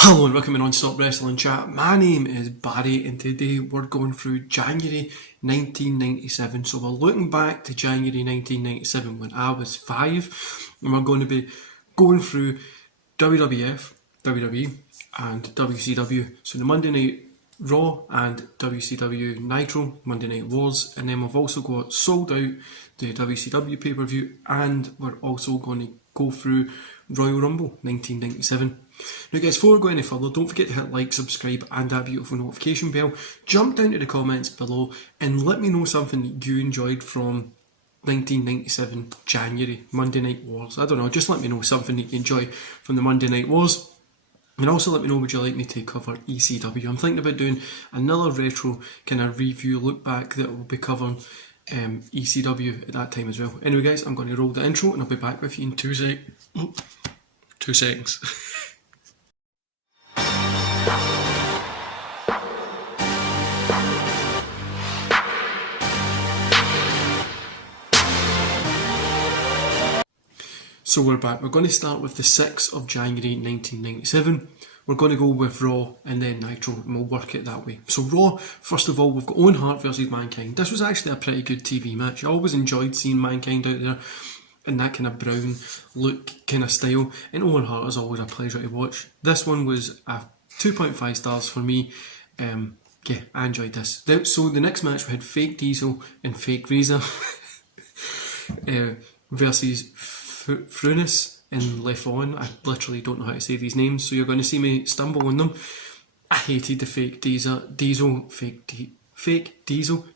Hello and welcome to Non-Stop Wrestling Chat. My name is Barry and today we're going through January 1997. So we're looking back to January 1997 when I was 5 and we're going to be going through WWF, WWE and WCW. So the Monday Night Raw and WCW Nitro, Monday Night Wars, and then we've also got Sold Out, the WCW pay-per-view, and we're also going to go through Royal Rumble 1997. Now guys, before we go any further, don't forget to hit like, subscribe and that beautiful notification bell. Jump down to the comments below and let me know something that you enjoyed from 1997 January Monday Night Wars. I don't know, just let me know something that you enjoy from the Monday Night Wars. And also let me know, would you like me to cover ECW? I'm thinking about doing another retro kind of review look back that will be covering ECW at that time as well. Anyway guys, I'm going to roll the intro and I'll be back with you in 2 seconds. So we're back. We're going to start with the 6th of January 1997. We're going to go with Raw and then Nitro and we'll work it that way. So Raw, first of all, we've got Owen Heart versus Mankind. This was actually a pretty good TV match. I always enjoyed seeing Mankind out there in that kind of brown look kind of style. And Owen Heart is always a pleasure to watch. This one was a 2.5 stars for me. Yeah, I enjoyed this. So the next match we had Fake Diesel and Fake Razor versus Frunis and Lefon. I literally don't know how to say these names, so you're going to see me stumble on them. I hated the Fake Diesel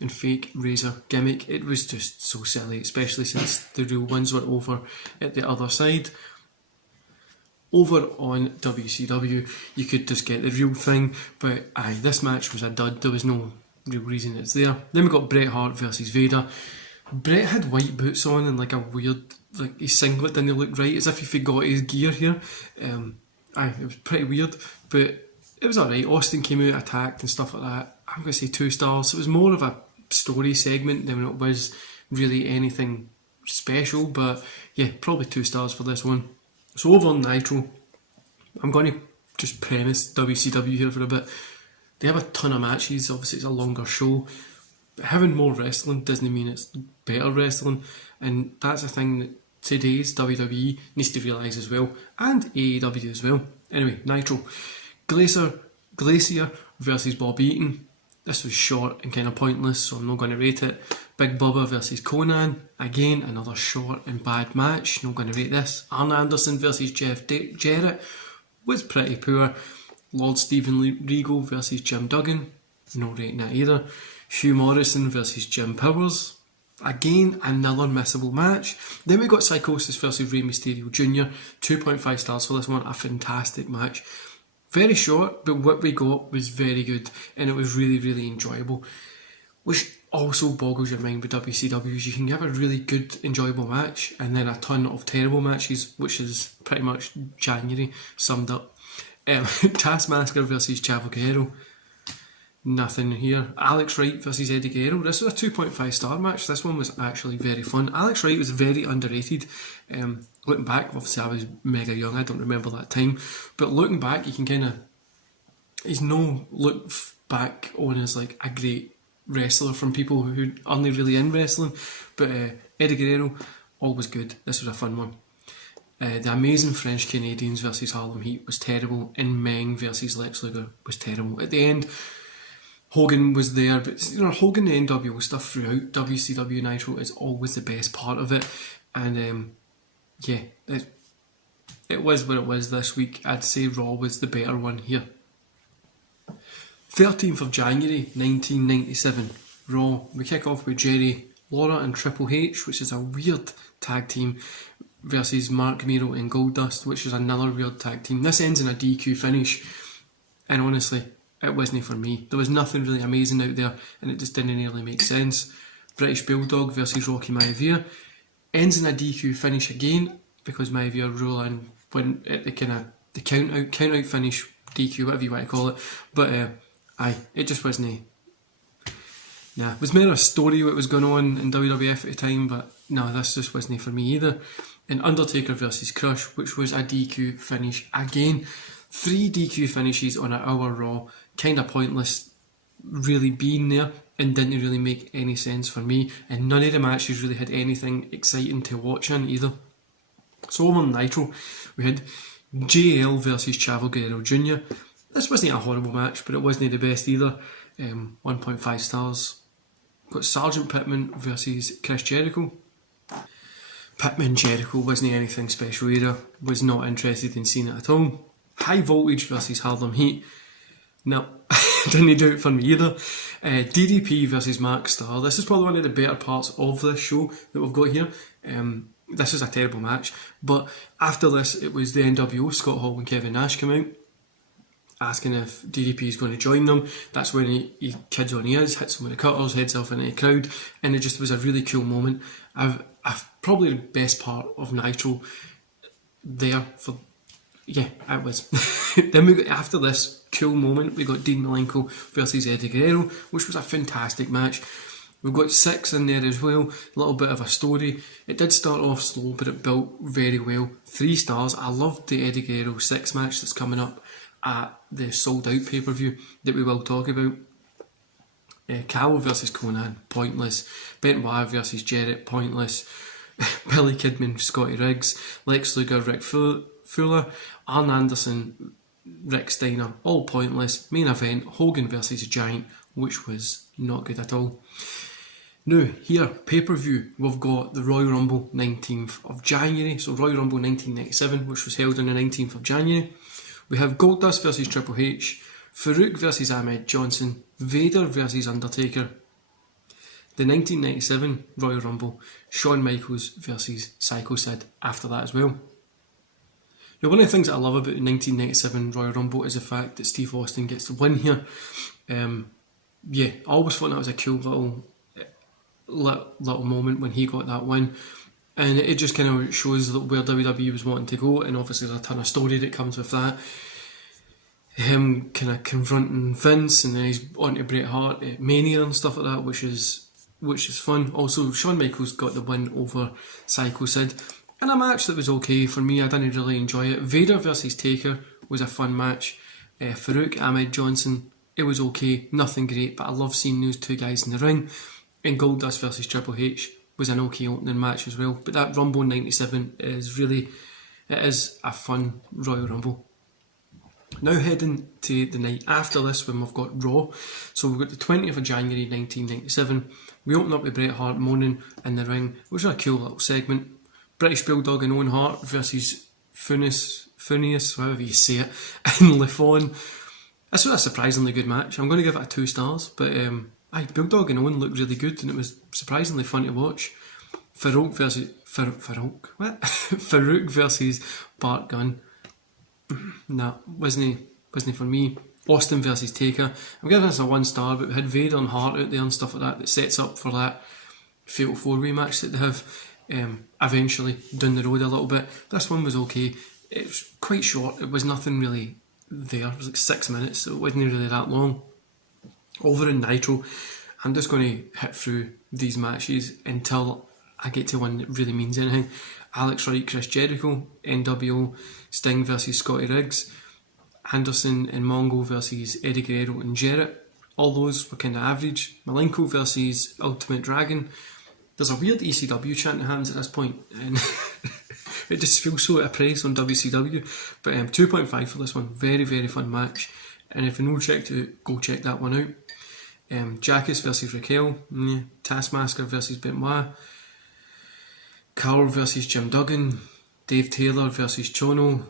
and Fake Razor gimmick. It was just so silly, especially since the real ones were over at the other side. Over on WCW, you could just get the real thing, but this match was a dud. There was no real reason it's there. Then we got Bret Hart versus Veda. Bret had white boots on and like a weird, like his singlet didn't look right, as if he forgot his gear here. It was pretty weird, but it was alright. Austin came out, attacked and stuff like that. I'm going to say 2 stars. It was more of a story segment than it was really anything special, but yeah, probably 2 stars for this one. So over on Nitro, I'm going to just premise WCW here for a bit. They have a ton of matches, obviously it's a longer show. Having more wrestling doesn't mean it's better wrestling, and that's a thing that today's WWE needs to realise as well, and AEW as well. Anyway, Nitro. Glacier versus Bob Eaton. This was short and kind of pointless, so I'm not going to rate it. Big Bubba versus Conan. Again, another short and bad match. Not going to rate this. Arn Anderson versus Jarrett was pretty poor. Lord Steven Regal versus Jim Duggan. Not rating that either. Hugh Morrison versus Jim Powers. Again, another missable match. Then we got Psychosis versus Rey Mysterio Jr. 2.5 stars for this one. A fantastic match. Very short, but what we got was very good. And it was really, really enjoyable. Which also boggles your mind with WCW. You can have a really good, enjoyable match and then a ton of terrible matches, which is pretty much January summed up. Taskmaster versus Chavo Guerrero. Nothing here. Alex Wright versus Eddie Guerrero. This was a 2.5 star match. This one was actually very fun. Alex Wright was very underrated. Looking back, obviously I was mega young, I don't remember that time. But looking back, you can kind of... He's no look back on as like a great wrestler from people who aren't really in wrestling. But Eddie Guerrero, always good. This was a fun one. The Amazing French Canadians versus Harlem Heat was terrible. And Meng versus Lex Luger was terrible. At the end... Hogan was there, but you know, Hogan and NWO stuff throughout WCW Nitro is always the best part of it, and yeah, it was what it was this week. I'd say Raw was the better one here. 13th of January 1997, Raw. We kick off with Jerry Lawler and Triple H, which is a weird tag team, versus Mark Miro and Goldust, which is another weird tag team. This ends in a DQ finish, and honestly, it wasn't for me. There was nothing really amazing out there and it just didn't really make sense. British Bulldog versus Rocky Maivia ends in a DQ finish again because Maivia rolling when at the kind of the count out finish, DQ, whatever you want to call it. But it just wasn't. Nah, it was more a story what was going on in WWF at the time, but no, this just wasn't for me either. And Undertaker versus Crush, which was a DQ finish again. 3 DQ finishes on an hour Raw, kind of pointless really being there, and didn't really make any sense for me, and none of the matches really had anything exciting to watch in either. So over on Nitro, we had JL versus Chavo Guerrero Jr. This wasn't a horrible match, but it wasn't the best either. 1.5 stars. Got Sergeant Pittman versus Chris Jericho. Pittman Jericho wasn't anything special either. Was not interested in seeing it at all. High Voltage versus Harlem Heat. No, didn't do it for me either. DDP versus Mark Starr. This is probably one of the better parts of this show that we've got here. This is a terrible match, but after this it was the NWO, Scott Hall and Kevin Nash come out asking if DDP is going to join them. That's when he kids on ears, hits him with the cutters, heads off into the crowd, and it just was a really cool moment. I've probably the best part of Nitro there for, yeah, it was. Then we got, after this cool moment, we got Dean Milenko versus Eddie Guerrero, which was a fantastic match. We've got 6 in there as well, a little bit of a story. It did start off slow, but it built very well. 3 stars. I loved the Eddie Guerrero 6 match that's coming up at the sold out pay-per-view that we will talk about. Cowell versus Conan, pointless. Benoit versus Jarrett, pointless. Billy Kidman, Scotty Riggs, Lex Luger, Rick Fuller, Arn Anderson, Rick Steiner, all pointless. Main event, Hogan versus Giant, which was not good at all. Now, here, pay-per-view, we've got the Royal Rumble 19th of January, so Royal Rumble 1997, which was held on the 19th of January. We have Goldust versus Triple H, Farouk versus Ahmed Johnson, Vader versus Undertaker. The 1997 Royal Rumble, Shawn Michaels versus Psycho Sid after that as well. Now, one of the things that I love about the 1997 Royal Rumble is the fact that Steve Austin gets the win here. Yeah, I always thought that was a cool little moment when he got that win, and it just kind of shows where WWE was wanting to go, and obviously there's a ton of story that comes with that. Him kind of confronting Vince, and then he's on to Bret Hart at Mania and stuff like that, which is fun. Also, Shawn Michaels got the win over Psycho Sid in a match that was okay for me. I didn't really enjoy it. Vader versus Taker was a fun match. Farouk, Ahmed Johnson, it was okay, nothing great, but I love seeing those two guys in the ring. And Goldust versus Triple H was an okay opening match as well. But that Rumble 97 is a fun Royal Rumble. Now heading to the night after this when we've got Raw. So we've got the 20th of January 1997. We open up with Bret Hart moaning in the ring, which was a cool little segment. British Bulldog and Owen Heart versus Phineas, however you say it, and Lafon. This was a surprisingly good match. I'm going to give it a 2 stars, but Bulldog and Owen looked really good, and it was surprisingly fun to watch. Farouk versus Bart Gunn. Nah, wasn't for me. Austin versus Taker. I'm giving this a 1 star, but we had Vader and Hart out there and stuff like that sets up for that Fatal 4-way match that they have eventually down the road a little bit. This one was okay. It was quite short. It was nothing really there. It was like 6 minutes, so it wasn't really that long. Over in Nitro, I'm just going to hit through these matches until I get to one that really means anything. Alex Wright, Chris Jericho, NWO, Sting versus Scotty Riggs, Anderson and Mongo versus Eddie Guerrero and Jarrett. All those were kind of average. Milenko versus Ultimate Dragon. There's a weird ECW chant that happens at this point, and it just feels so out of place on WCW. But 2.5 for this one. Very, very fun match. And if you're not checked it, go check that one out. Jackass versus Raquel, Taskmaster versus Benoit, Carl versus Jim Duggan, Dave Taylor versus Chono.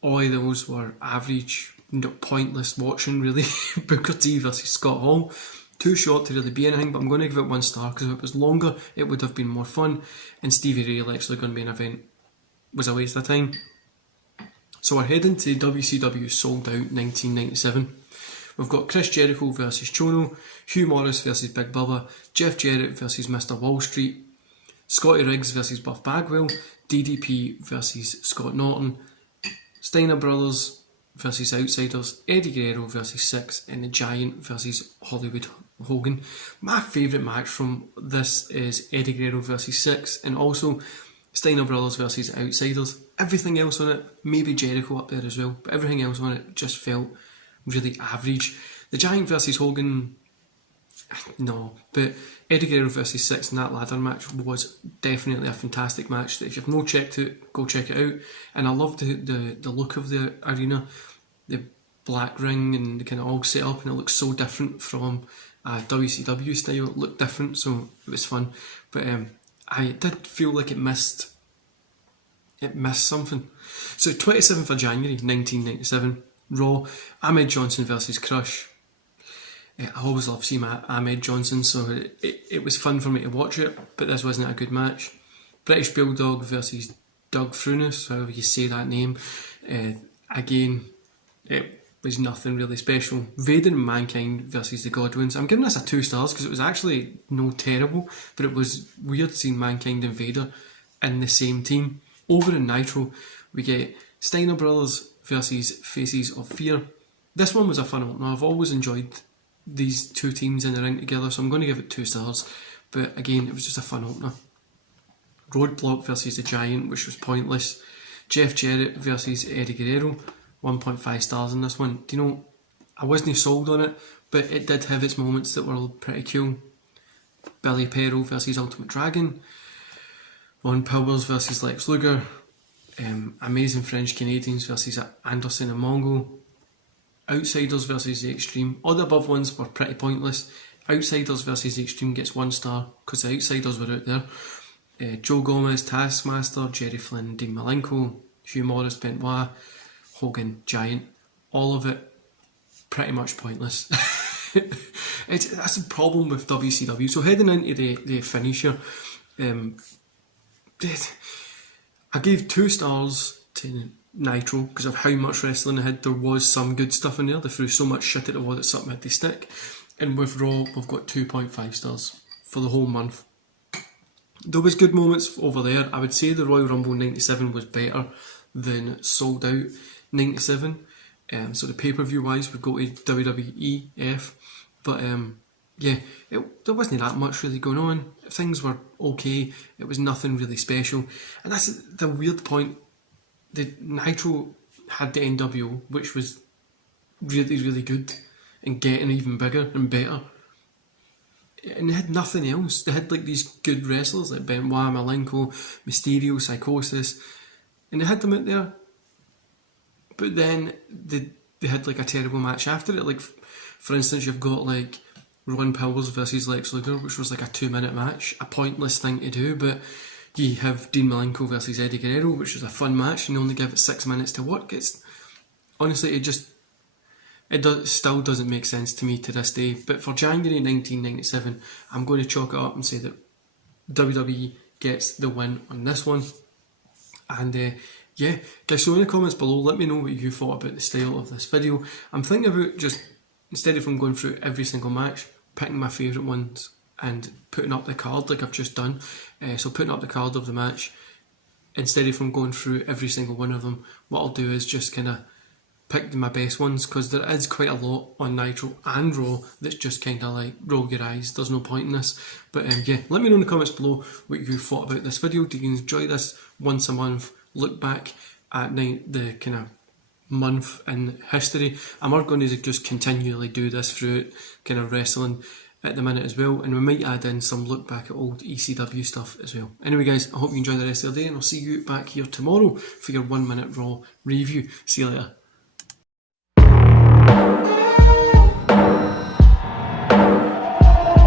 All of those were average, pointless watching really. Booker T versus Scott Hall, too short to really be anything, but I'm going to give it 1 star because if it was longer it would have been more fun, and Stevie Ray Lex Luger main event was a waste of time. So we're heading to WCW Sold Out 1997. We've got Chris Jericho versus Chono, Hugh Morris versus Big Bubba, Jeff Jarrett versus Mr. Wall Street, Scotty Riggs versus Buff Bagwell, DDP versus Scott Norton, Steiner Brothers versus Outsiders, Eddie Guerrero versus Six, and the Giant versus Hollywood Hogan. My favourite match from this is Eddie Guerrero versus Six, and also Steiner Brothers versus Outsiders. Everything else on it, maybe Jericho up there as well, but everything else on it just felt really average. The Giant versus Hogan, no, but Eddie Guerrero versus Six in that ladder match was definitely a fantastic match that if you've not checked it, go check it out. And I loved the look of the arena, the black ring and the kind of all set up, and it looks so different from WCW style. It looked different, so it was fun. But I did feel like it missed something. So 27th of January 1997, Raw, Ahmed Johnson versus Crush. I always love seeing Ahmed Johnson, so it was fun for me to watch it, but this wasn't a good match. British Bulldog versus Doug Frunis, however you say that name. Again, it was nothing really special. Veda and Mankind versus the Godwins. I'm giving this a 2 stars because it was actually no terrible, but it was weird seeing Mankind and Veda in the same team. Over in Nitro, we get Steiner Brothers versus Faces of Fear. This one was a fun opener. I've always enjoyed these two teams in the ring together, so I'm going to give it 2 stars. But again, it was just a fun opener. Roadblock versus the Giant, which was pointless. Jeff Jarrett versus Eddie Guerrero, 1.5 stars in this one. Do you know, I wasn't sold on it, but it did have its moments that were pretty cool. Billy Perro versus Ultimate Dragon. Ron Powers versus Lex Luger. Amazing French Canadians versus Anderson and Mongo. Outsiders versus The Extreme. All the above ones were pretty pointless. Outsiders versus The Extreme gets 1 star because the Outsiders were out there. Joe Gomez, Taskmaster, Jerry Flynn, Dean Milenko, Hugh Morris, Benoit, Hogan, Giant. All of it pretty much pointless. That's the problem with WCW. So heading into the finisher, I gave 2 stars to Nitro because of how much wrestling I had. There was some good stuff in there. They threw so much shit at the wall that something had to stick. And with Raw, we've got 2.5 stars for the whole month. There was good moments over there. I would say the Royal Rumble 97 was better than Sold Out 97. So the pay-per-view wise would go to WWEF. But yeah, there wasn't that much really going on. Things were okay. It was nothing really special. And that's the weird point. The Nitro had the NWO, which was really, really good and getting even bigger and better. And they had nothing else. They had like these good wrestlers like Benoit, Milenko, Mysterio, Psychosis, and they had them out there. But then they had like a terrible match after it. Like, for instance, you've got like Ron Powers versus Lex Luger, which was like a 2-minute match, a pointless thing to do, but you have Dean Milenko versus Eddie Guerrero, which was a fun match, and you only give it 6 minutes to work. Honestly, it still doesn't make sense to me to this day. But for January 1997, I'm going to chalk it up and say that WWE gets the win on this one. And yeah, guys, so in the comments below, let me know what you thought about the style of this video. I'm thinking about just, instead of going through every single match, picking my favourite ones and putting up the card like I've just done. So putting up the card of the match, instead of going through every single one of them, what I'll do is just kind of pick my best ones, because there is quite a lot on Nitro and Raw that's just kind of like, roll your eyes, there's no point in this. But yeah, let me know in the comments below what you thought about this video. Do you enjoy this once a month look back at the kind of month in history? I'm going to just continually do this throughout kind of wrestling at the minute as well, and we might add in some look back at old ECW stuff as well. Anyway guys, I hope you enjoy the rest of the day, and I'll see you back here tomorrow for your 1 minute Raw review. See you later.